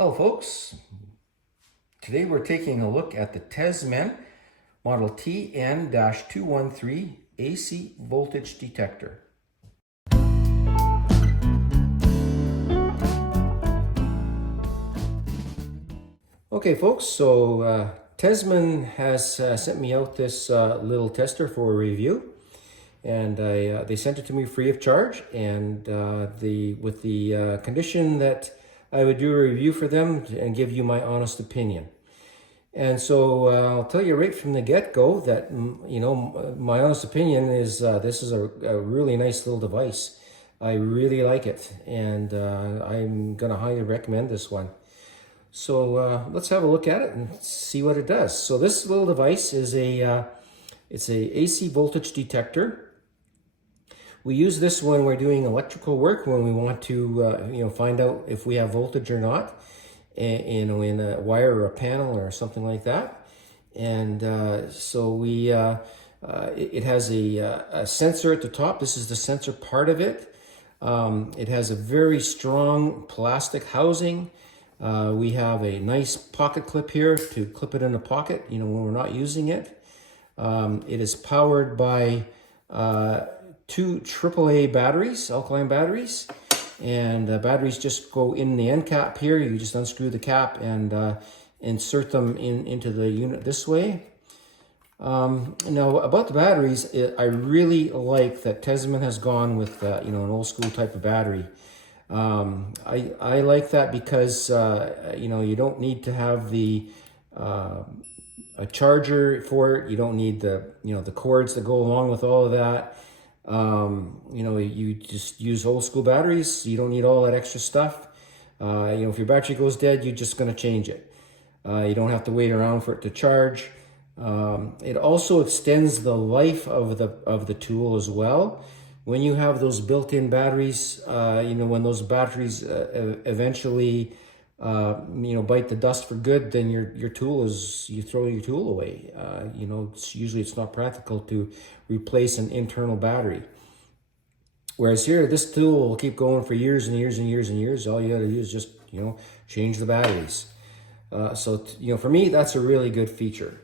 Hello folks, today we're taking a look at the Tesmen model TN-213 AC voltage detector. Okay folks, so Tesmen has sent me out this little tester for a review, and they sent it to me free of charge, and with the condition that I would do a review for them and give you my honest opinion. And so I'll tell you right from the get-go that, my honest opinion is this is a really nice little device. I really like it, and I'm going to highly recommend this one. So let's have a look at it and see what it does. So this little device is it's a AC voltage detector. We use this when we're doing electrical work, when we want to find out if we have voltage or not, in a wire or a panel or something like that. And so it has a sensor at the top. This is the sensor part of it. It has a very strong plastic housing. We have a nice pocket clip here to clip it in a pocket, when we're not using it. It is powered by two AAA batteries, alkaline batteries, and batteries just go in the end cap here. You just unscrew the cap and insert them into the unit this way. Now about the batteries, I really like that Tesmen has gone with an old school type of battery. I like that because you don't need to have a charger for it. You don't need the cords that go along with all of that. You just use old school batteries. You don't need all that extra stuff. If your battery goes dead, you're just going to change it. You don't have to wait around for it to charge. It also extends the life of the tool as well. When you have those built-in batteries, when those batteries eventually bite the dust for good, then you throw your tool away. Usually it's not practical to replace an internal battery. Whereas here, this tool will keep going for years and years and years and years. All you got to do is just change the batteries. So for me, that's a really good feature.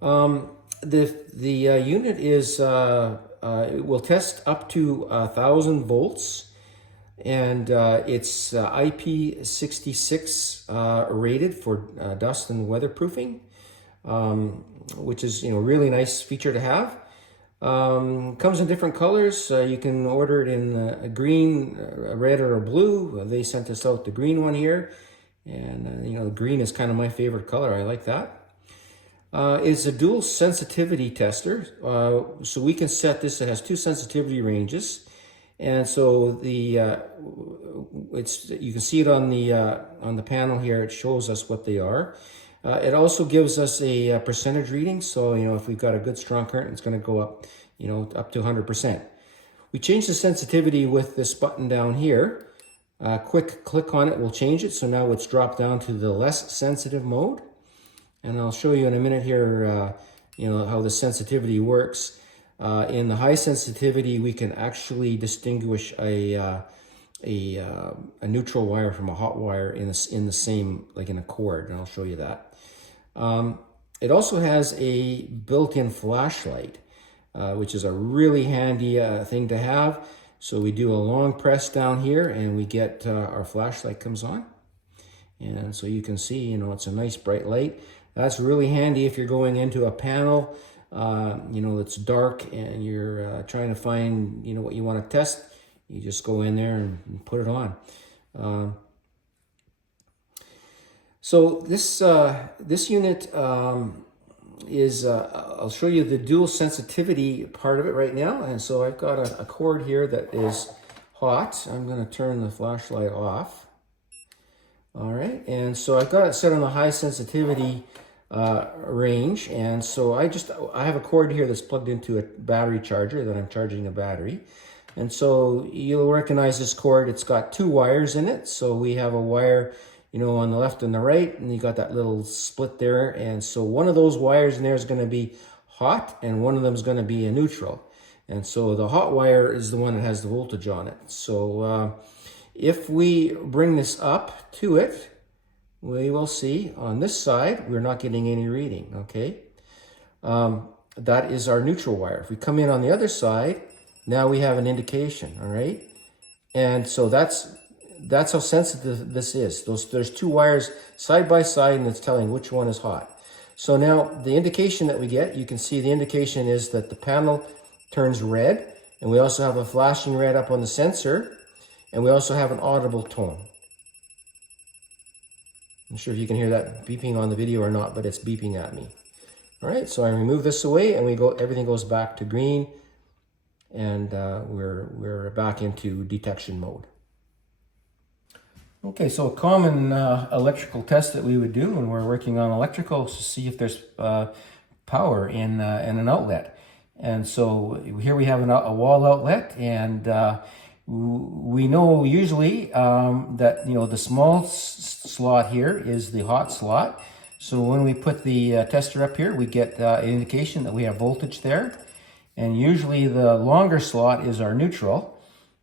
The unit is it will test up to 1,000 volts. And it's IP66 rated for dust and weatherproofing, which is a really nice feature to have. Comes in different colors. You can order it in a green, a red, or a blue. They sent us out the green one here, and the green is kind of my favorite color. I like that. It's a dual sensitivity tester, so we can set this. It has two sensitivity ranges. And so you can see it on the panel here. It shows us what they are. It also gives us a percentage reading. So if we've got a good strong current, it's going to go up up to 100%. We change the sensitivity with this button down here. Quick click on it will change it. So now it's dropped down to the less sensitive mode. And I'll show you in a minute here how the sensitivity works. In the high sensitivity, we can actually distinguish a neutral wire from a hot wire in the same, like in a cord, and I'll show you that. It also has a built-in flashlight, which is a really handy thing to have. So we do a long press down here, and we get our flashlight comes on, and so you can see, it's a nice bright light. That's really handy if you're going into a panel. It's dark and you're trying to find, what you want to test. You just go in there and put it on. So this unit is, I'll show you the dual sensitivity part of it right now. And so I've got a cord here that is hot. I'm going to turn the flashlight off. All right. And so I've got it set on the high sensitivity range, and so I have a cord here that's plugged into a battery charger that I'm charging a battery. And so you'll recognize this cord. It's got two wires in it. So we have a wire on the left and the right, and you got that little split there. And so one of those wires in there is going to be hot, and one of them is going to be a neutral. And so the hot wire is the one that has the voltage on it. So if we bring this up to it, we will see on this side, we're not getting any reading, okay? That is our neutral wire. If we come in on the other side, now we have an indication, all right? And so that's how sensitive this is. There's two wires side by side and it's telling which one is hot. So now the indication that we get, you can see the indication is that the panel turns red, and we also have a flashing red up on the sensor, and we also have an audible tone. I'm not sure if you can hear that beeping on the video or not, but it's beeping at me. All right, so I remove this away and everything goes back to green, and we're back into detection mode. Okay, so a common electrical test that we would do when we're working on electrical is to see if there's power in an outlet. And so here we have a wall outlet, and we know usually that the small slot here is the hot slot. So when we put the tester up here, we get an indication that we have voltage there. And usually the longer slot is our neutral.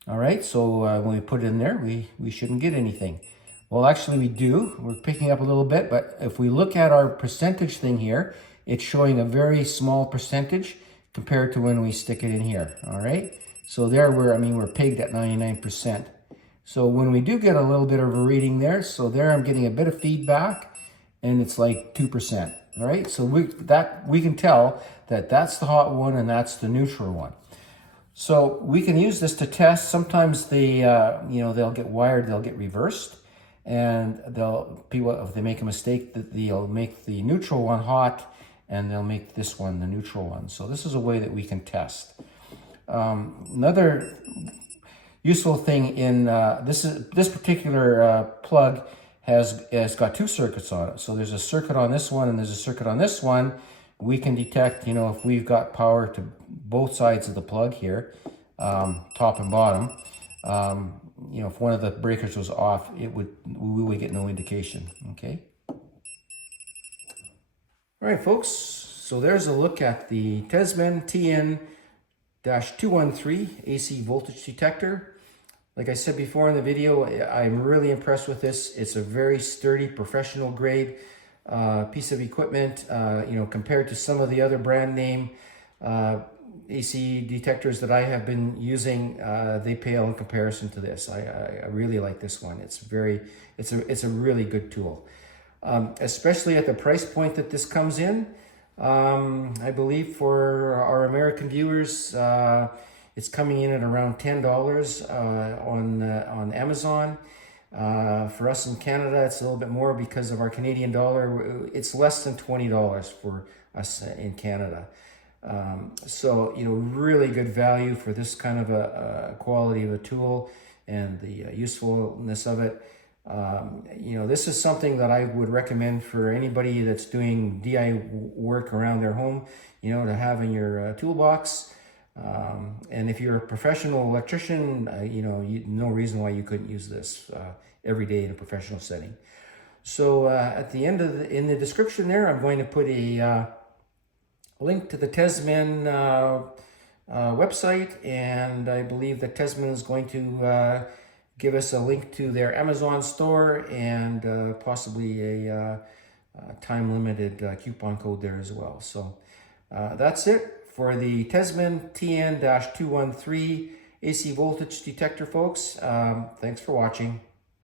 All right, so when we put it in there, we shouldn't get anything. Well, actually we do. We're picking up a little bit, but if we look at our percentage thing here, it's showing a very small percentage compared to when we stick it in here, all right? So there we're pegged at 99%. So when we do get a little bit of a reading there, so there I'm getting a bit of feedback, and it's like 2%, all right? So we can tell that that's the hot one and that's the neutral one. So we can use this to test. Sometimes they'll get wired, they'll get reversed, and if they make a mistake, they'll make the neutral one hot, and they'll make this one the neutral one. So this is a way that we can test. Another useful thing in this particular plug has got two circuits on it. So there's a circuit on this one and there's a circuit on this one. We can detect, if we've got power to both sides of the plug here, top and bottom. If one of the breakers was off, we would get no indication, okay? All right, folks, so there's a look at the Tesmen TN-213 AC voltage detector. Like I said before in the video, I'm really impressed with this. It's a very sturdy, professional grade piece of equipment, compared to some of the other brand name AC detectors that I have been using. They pale in comparison to this. I really like this one. It's a really good tool, especially at the price point that this comes in. I believe for our American viewers, it's coming in at around $10 on Amazon. For us in Canada, it's a little bit more because of our Canadian dollar. It's less than $20 for us in Canada. So, really good value for this kind of a quality of a tool and the usefulness of it. This is something that I would recommend for anybody that's doing DIY work around their home, to have in your toolbox. And if you're a professional electrician, no reason why you couldn't use this every day in a professional setting. So at the end in the description there, I'm going to put a link to the Tesmen website, and I believe that Tesmen is going to give us a link to their Amazon store and possibly a time-limited coupon code there as well. So that's it for the Tesmen TN-213 AC voltage detector, folks. Thanks for watching.